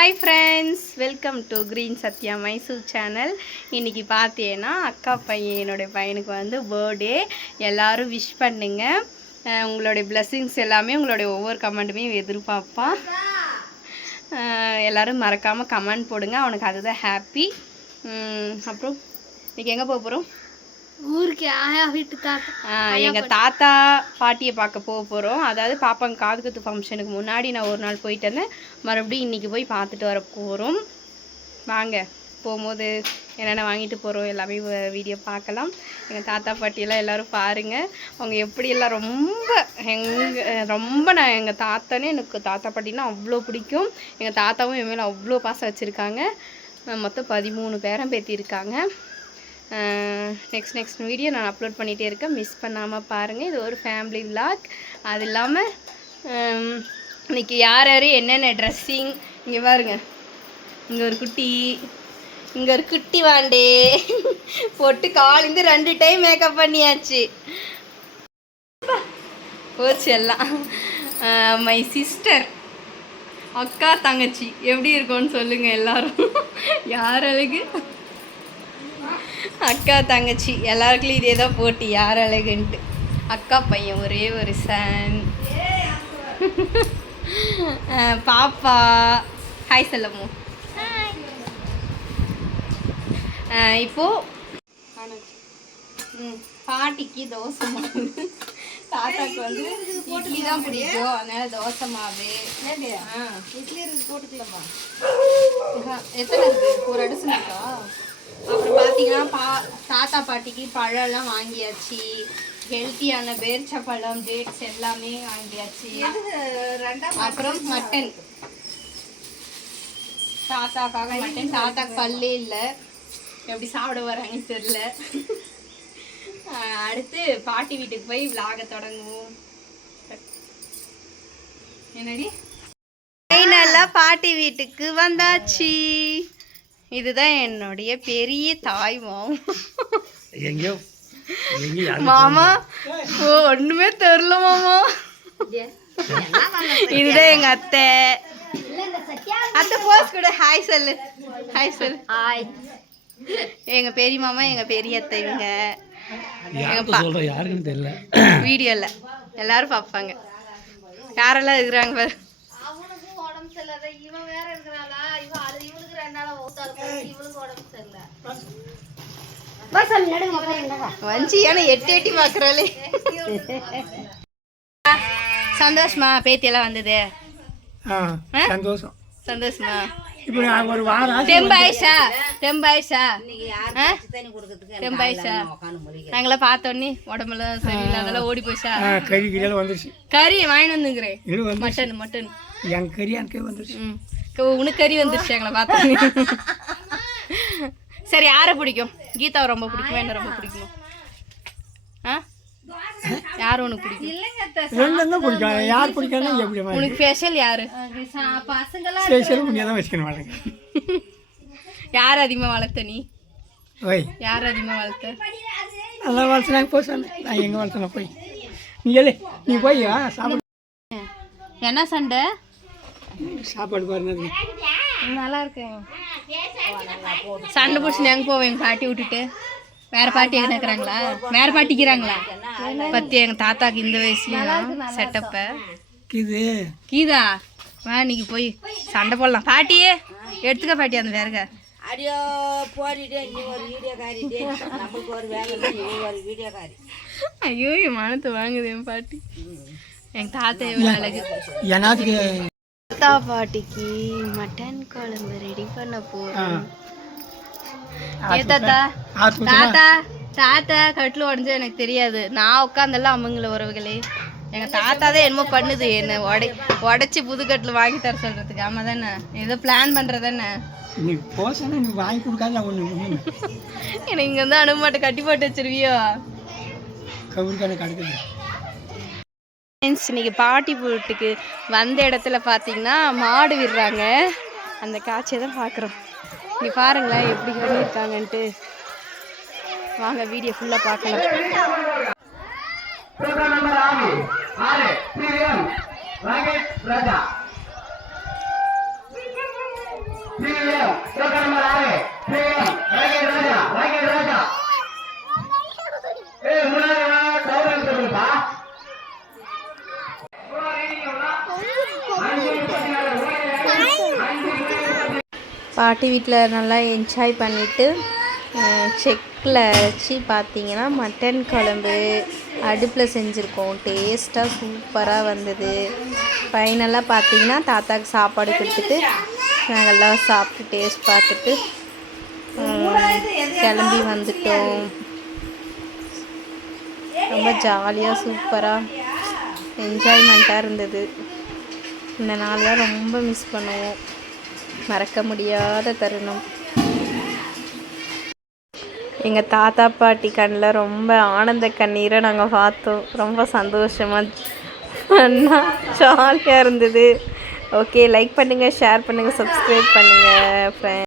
Hi friends, welcome to Green Satya Mysore channel. இன்னைக்கு பார்த்தீங்கன்னா அக்கா பையனுக்கு வந்து பர்த்டே. எல்லாரும் விஷ் பண்ணுங்க. உங்களுடைய blessings எல்லாமே உங்களுடைய ஒவ்வொரு கமெண்ட்டுமே எதிர்பார்ப்பா. எல்லாரும் மறக்காம கமெண்ட் போடுங்க. அவனுக்கு அதுதான் ஹாப்பி. அப்புறம் இன்னைக்கு எங்க போக போறோம்? ஊருக்கு ஆயா வீட்டு தாத்தா எங்க தாத்தா பாட்டியை பார்க்க போக போகிறோம். அதாவது பாப்பாங்க காதுகுத்து ஃபங்க்ஷனுக்கு முன்னாடி நான் ஒரு நாள் போயிட்டு வந்தேன். மறுபடியும் இன்றைக்கி போய் பார்த்துட்டு வர போகிறோம். வாங்க போகும்போது என்னென்ன வாங்கிட்டு போகிறோம் எல்லாமே வீடியோ பார்க்கலாம். எங்கள் தாத்தா பாட்டியெல்லாம் எல்லோரும் பாருங்கள். அவங்க எப்படியெல்லாம் நான் எங்கள் தாத்தானே எனக்கு தாத்தா பாட்டினா அவ்வளோ பிடிக்கும். எங்கள் தாத்தாவும் என் மேலே அவ்வளோ பாசம் வச்சுருக்காங்க. மொத்தம் 13 பேரன் பேத்தியிருக்காங்க. நெக்ஸ்ட் வீடியோ நான் அப்லோட் பண்ணிகிட்டே இருக்கேன். மிஸ் பண்ணாமல் பாருங்கள். இது ஒரு ஃபேமிலி விலாக். அது இல்லாமல் இன்றைக்கி யார் என்னென்ன ட்ரெஸ்ஸிங் இங்கே பாருங்க. இங்கே ஒரு குட்டி வாண்டே போட்டு காலிந்து 2 டைம் மேக்கப் பண்ணியாச்சு. போச்சு எல்லாம். மை சிஸ்டர் அக்கா தங்கச்சி எப்படி இருக்கும்னு சொல்லுங்கள் எல்லாரும். யார் அழகு? அக்கா தங்கச்சி எல்லாருக்குலையும் இதே தான் போட்டி, யார் அழகுன்ட்டு. அக்கா பையன் ஒரே ஒரு சன். பாப்பா ஹாய் சொல்லமோ. இப்போது பாட்டிக்கு தோசை மாவு, தாத்தாக்கு வந்து இட்லி தான் பிடிக்கும், அதனால தோசை மாவு. இட்லி போட்டுக்கலாமா? எத்தனை இருக்குது? ஒரு அடுசுனாக்கா. அப்புறம் பார்த்தீங்கன்னா தாத்தா பாட்டிக்கு பழம்லாம் வாங்கியாச்சு. ஹெல்த்தியான பேரிச்சப்பழம், டேட்ஸ் எல்லாமே வாங்கியாச்சு. அப்புறம் மட்டன், தாத்தாக்காக மட்டன். தாத்தாக்கு பல்லே இல்லை, எப்படி சாப்பிட வராங்கன்னு தெரில. அடுத்து பாட்டி வீட்டுக்கு போய் விலாக தொடங்குவோம். என்னடி ஃபைனலாக பாட்டி வீட்டுக்கு வந்தாச்சு. இதுதான் என்னுடைய பெரிய தாய் மாமா. ஒண்ணுமே தெரியல மாமா. இதுதான் எங்க அத்தை. போஸ் கூட ஹாய் சொல்லு. ஹாய். எங்க பெரிய மாமா, எங்க பெரிய அத்தை. இவங்க வீடியோல எல்லாரும் பார்ப்பாங்க. யாரெல்லாம் இருக்கிறாங்க பாரு. எட்டி பாக்குறாளே. சந்தோஷமா பேத்தியெல்லாம் வந்தது? சந்தோஷமா? நாங்களா பார்த்தோன்னே உடம்புல சரியில்லை, அதெல்லாம் ஓடி போச்சா? கறி வாங்கிட்டு வந்துக்கிறேன். மட்டன் உனக்கு கறி வந்துருச்சு எங்களை பார்த்தோன்னே. சரி, யாரை பிடிக்கும்? கீதாவை ரொம்ப பிடிக்குமா, என்ன ரொம்ப பிடிக்குமா? யார் உனக்கு பிடிக்கும்? உனக்கு ஸ்பெஷல் யாரு? யார் அதிகமாக வளர்த்த? நீ யார் அதிகமாக வளர்த்த? என்ன சண்டை? சாப்பாடு பாருங்க நல்லா இருக்கேன். சண்டை பிடிச்சி எங்க போவேன்? எங்க பாட்டி விட்டுட்டு வேற பாட்டி இருக்கிறாங்களா? வேற பாட்டிக்கிறாங்களா? பத்தி எங்க தாத்தாக்கு இந்த வயசுலயும் செட்டப்ப கீதா வா, இன்னைக்கு போய் சண்டை போடலாம். பாட்டியே எடுத்துக்க பாட்டி அந்த வேறுக. ஐயோ என் மனத்தை வாங்குது என் பாட்டி. எங்க தாத்தா எவ்வளவு அழகு. தாத்தா பாட்டிக்கு மட்டன் குழம்பு ரெடி பண்ண போறோம். தாத்தா தாத்தா கட்டில் உடஞ்சு எனக்கு தெரியாது. நான் உட்காந்தெல்லாம் அம்முங்கள உறவுகளே. எங்க தாத்தா தான் என்னமோ பண்ணுது, என்ன உடைச்சி புது கட்டில் வாங்கி தர சொல்றதுக்கு. ஆமா தானே, ஏதோ பிளான் பண்றதானே. எனக்கு இங்க வந்து அனுமாட்ட கட்டி போட்டு வச்சிருவியோ? இன்னைக்கு பாட்டி வீட்டுக்கு வந்த இடத்துல பார்த்தீங்கன்னா மாடு விடுறாங்க. அந்த காட்சியை தான் பார்க்குறோம். நீ பாருங்களேன் எப்படி பண்ணியிருக்காங்கன்ட்டு. வாங்க வீடியோ ஃபுல்லாக பார்க்கலாம். பாட்டி வீட்டில் நல்லா என்ஜாய் பண்ணிவிட்டு செக்கில் வச்சு பார்த்தீங்கன்னா மட்டன் குழம்பு அடுப்பில் செஞ்சுருக்கோம். டேஸ்ட்டாக சூப்பராக வந்தது. ஃபைனலாக பார்த்தீங்கன்னா தாத்தாவுக்கு சாப்பாடு கொடுத்துட்டு நாங்கள்லாம் சாப்பிட்டு டேஸ்ட் பார்த்துட்டு கிளம்பி வந்துட்டோம். ரொம்ப ஜாலியாக சூப்பராக என்ஜாய்மெண்ட்டாக இருந்தது. இந்த நாள் தான் ரொம்ப மிஸ் பண்ணுவோம். மறக்க முடியாத தருணம். எங்கள் தாத்தா பாட்டி கண்ணில் ரொம்ப ஆனந்த கண்ணீரை நாங்கள் பார்த்தோம். ரொம்ப சந்தோஷமாக ஜாலியாக இருந்தது. ஓகே, லைக் பண்ணுங்கள், ஷேர் பண்ணுங்கள், சப்ஸ்கிரைப் பண்ணுங்கள் ஃப்ரெண்ட்ஸ்.